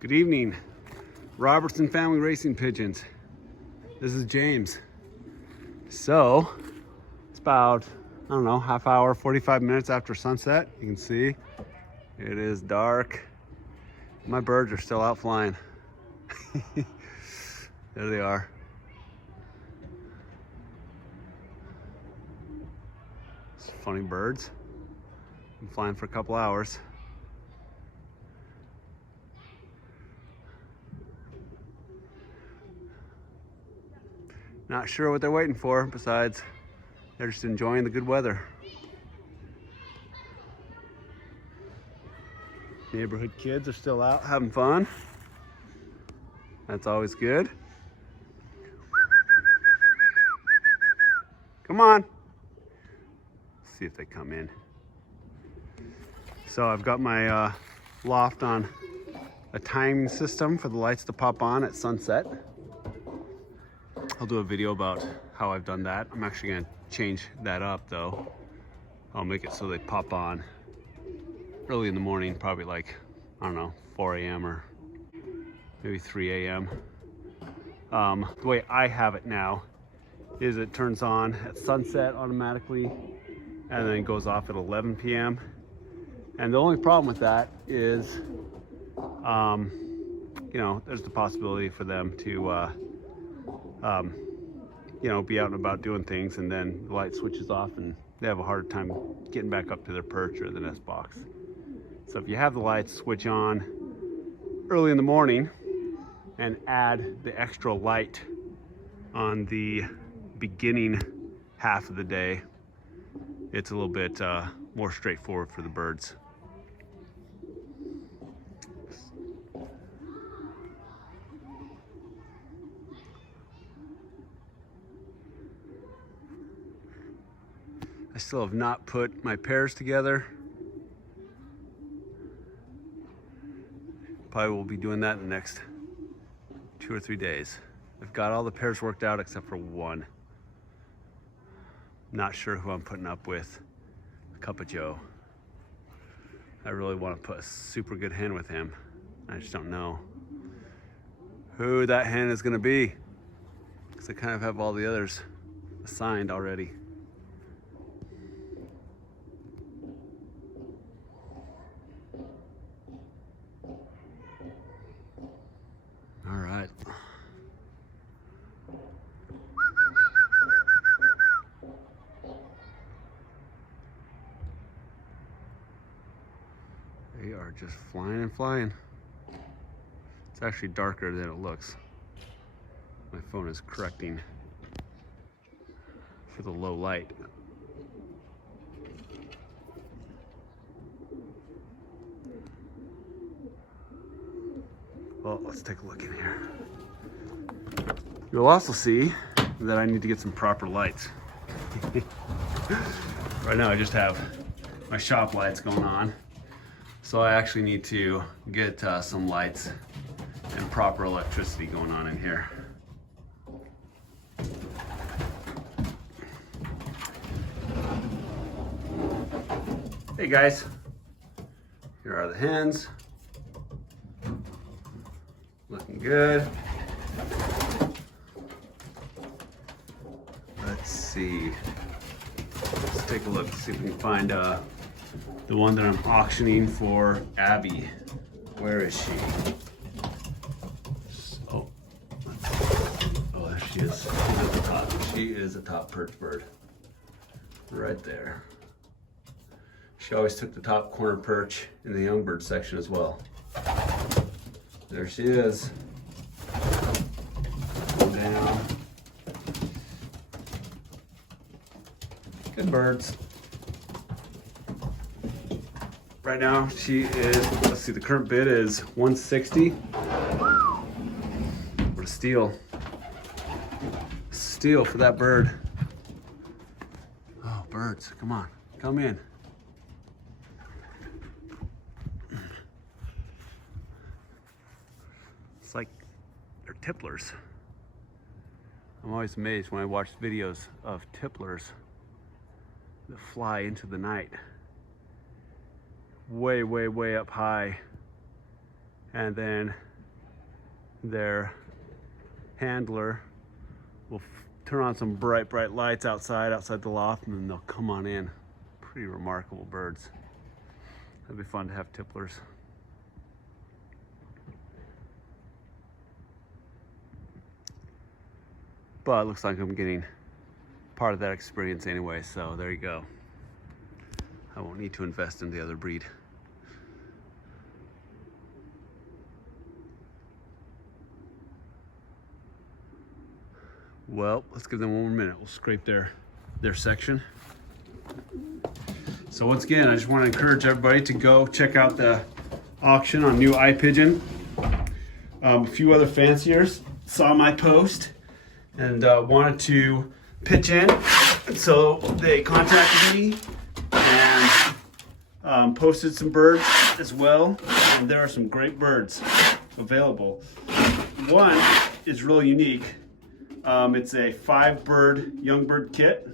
Good evening, Robertson Family Racing Pigeons. This is James. So, it's about, I don't know, half hour, 45 minutes after sunset. You can see it is dark. My birds are still out flying. There they are. It's funny birds. Been flying for a couple hours. Not sure what they're waiting for, besides they're just enjoying the good weather. Neighborhood kids are still out having fun. That's always good. Come on. See if they come in. So I've got my loft on a timing system for the lights to pop on at sunset. I'll do a video about how I've done that. I'm actually gonna change that up though. I'll make it so they pop on early in the morning, probably like, I don't know, 4 a.m. or maybe 3 a.m. The way I have it now is it turns on at sunset automatically and then goes off at 11 p.m. And the only problem with that is, you know, there's the possibility for them to you know, be out and about doing things, and then the light switches off and they have a hard time getting back up to their perch or the nest box. So if you have the lights switch on early in the morning and add the extra light on the beginning half of the day, it's a little bit more straightforward for the birds. I still have not put my pairs together. Probably will be doing that in the next 2 or 3 days. I've got all the pairs worked out except for one. Not sure who I'm putting up with. A Cup of Joe. I really want to put a super good hen with him. I just don't know who that hen is going to be, because I kind of have all the others assigned already. All right. They are just flying and flying. It's actually darker than it looks. My phone is correcting for the low light. Well, let's take a look in here. You'll also see that I need to get some proper lights. Right now I just have my shop lights going on. So I actually need to get some lights and proper electricity going on in here. Hey guys, here are the hens. Looking good. Let's see. Let's take a look, see if we can find the one that I'm auctioning for Abby. Where is she? Oh, there she is. She's at the top. She is a top perch bird. Right there. She always took the top corner perch in the young bird section as well. There she is. Go down. Good birds. Right now she is, let's see, the current bid is 160. What a steal. Steal for that bird. Oh, birds, come on, come in. It's like they're tipplers. I'm always amazed when I watch videos of tipplers that fly into the night. Way, way, way up high. And then their handler will turn on some bright lights outside the loft, and then they'll come on in. Pretty remarkable birds. That'd be fun to have tipplers. But it looks like I'm getting part of that experience anyway, so there you go. I won't need to invest in the other breed. Well, let's give them one more minute. We'll scrape their section. So once again, I just want to encourage everybody to go check out the auction on new iPigeon. A few other fanciers saw my post and wanted to pitch in, so they contacted me and posted some birds as well, and there are some great birds available. One is really unique. It's a 5-bird young bird kit,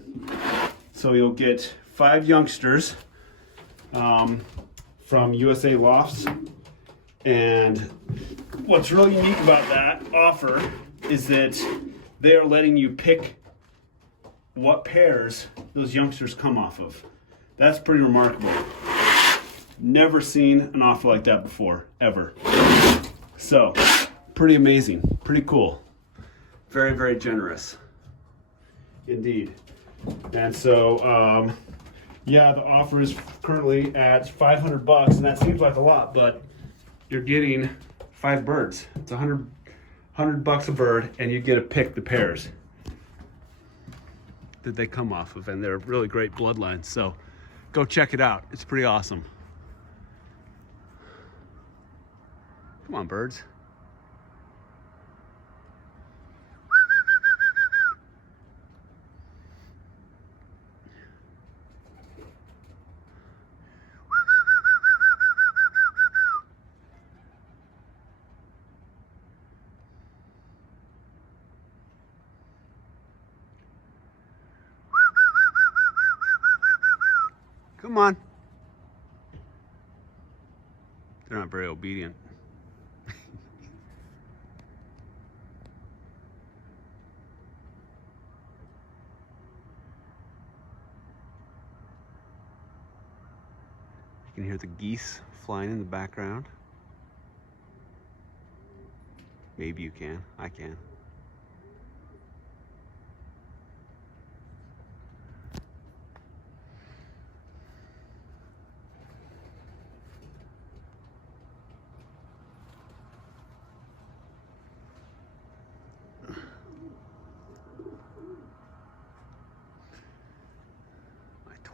so you'll get 5 youngsters from USA Lofts. And what's really unique about that offer is that they are letting you pick what pairs those youngsters come off of. That's pretty remarkable. Never seen an offer like that before, ever. So, pretty amazing, pretty cool. Very, very generous indeed. And so, yeah, the offer is currently at $500, and that seems like a lot, but you're getting 5 birds. It's $100 a bird, and you get to pick the pairs that they come off of, and they're really great bloodlines. So go check it out. It's pretty awesome. Come on, birds. Come on. They're not very obedient. You can hear the geese flying in the background. Maybe you can. I can.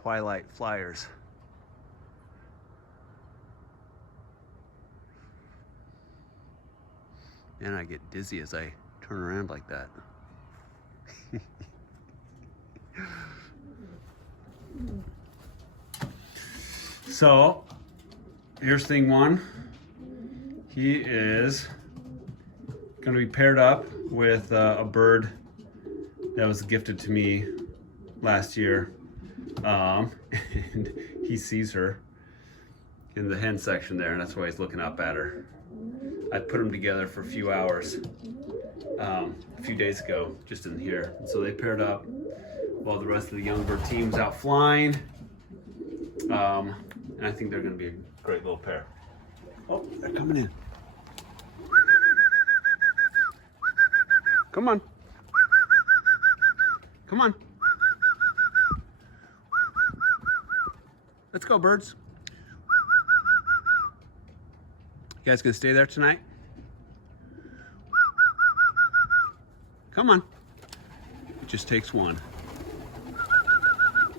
Twilight flyers. And I get dizzy as I turn around like that. So, here's thing one. He is going to be paired up with a bird that was gifted to me last year. And he sees her in the hen section there, and that's why he's looking up at her. I put them together for a few hours a few days ago, just in here. And so they paired up while the rest of the young bird team was out flying. And I think they're going to be a great little pair. Oh, they're coming in. Come on. Come on. Let's go, birds. You guys gonna stay there tonight? Come on. It just takes one.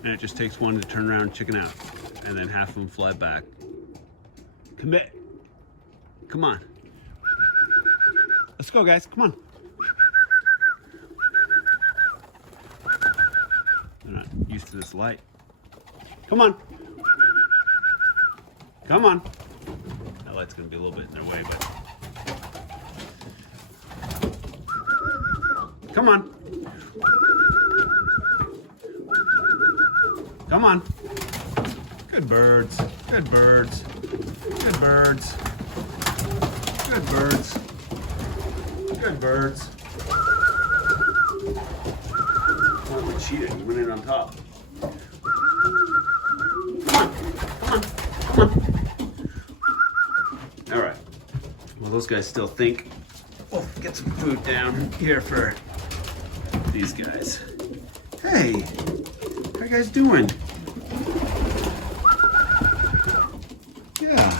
And it just takes one to turn around and chicken out. And then half of them fly back. Commit. Come on. Let's go, guys. Come on. They're not used to this light. Come on. Come on. That light's gonna be a little bit in their way, but come on. Come on. Good birds. Good birds. Good birds. Good birds. Good birds. Oh, we're cheating. We went in on top. Come on. Come on. Come on. All right. Well, those guys still think. We'll get some food down here for these guys. Hey, how you guys doing? Yeah.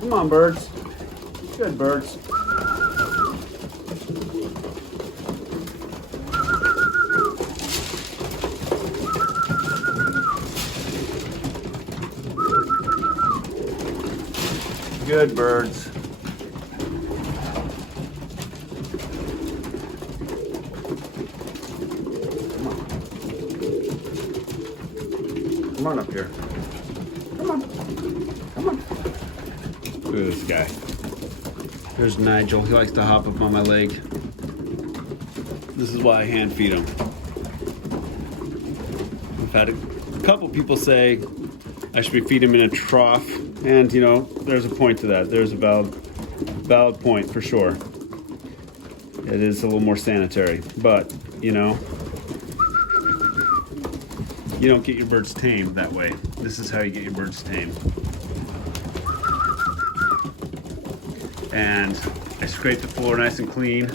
Come on, birds. Good birds. Good birds. Come on. Come on up here. Come on. Come on. Look at this guy. There's Nigel. He likes to hop up on my leg. This is why I hand feed him. I've had a couple people say I should be feeding him in a trough. And, you know, there's a point to that. There's a valid point for sure. It is a little more sanitary. But, you know, you don't get your birds tamed that way. This is how you get your birds tamed. And I scrape the floor nice and clean.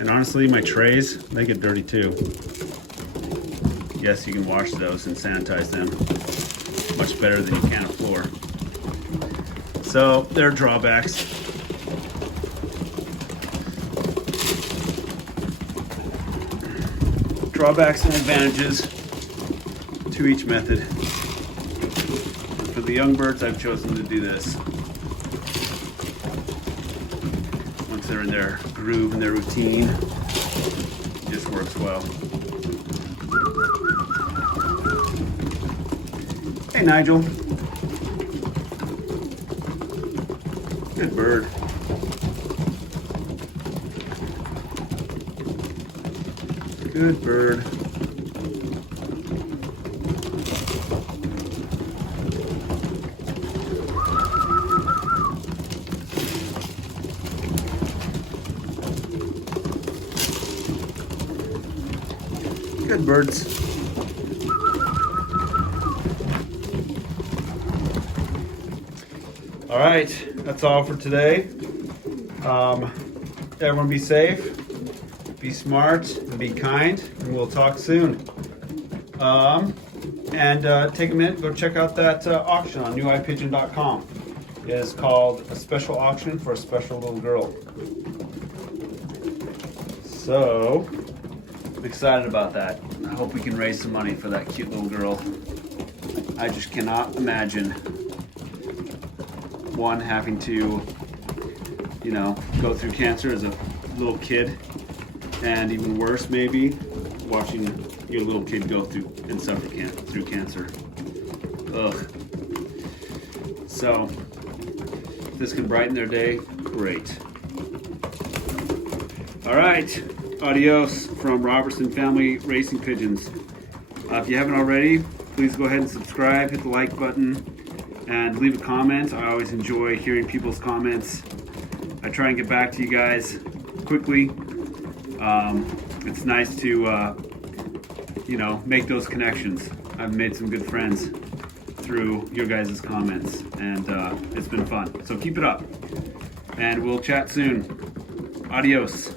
And honestly, my trays, they get dirty too. Yes, you can wash those and sanitize them much better than you can a floor. So there are drawbacks. Drawbacks and advantages to each method. For the young birds, I've chosen to do this. Once they're in their groove and their routine, it just works well. Hey, Nigel. Good bird. Good bird. Good birds. All right, that's all for today. Everyone be safe, be smart, and be kind, and we'll talk soon. Take a minute, go check out that auction on newipigeon.com. It is called A Special Auction for a Special Little Girl. So, I'm excited about that. I hope we can raise some money for that cute little girl. I just cannot imagine one having to, you know, go through cancer as a little kid, and even worse maybe, watching your little kid go through and suffer through cancer. Ugh. So, if this can brighten their day, great. All right, adios from Robertson Family Racing Pigeons. If you haven't already, please go ahead and subscribe, hit the like button, and leave a comment. I always enjoy hearing people's comments. I try and get back to you guys quickly. It's nice to, you know, make those connections. I've made some good friends through your guys' comments, and it's been fun. So keep it up, and we'll chat soon. Adios.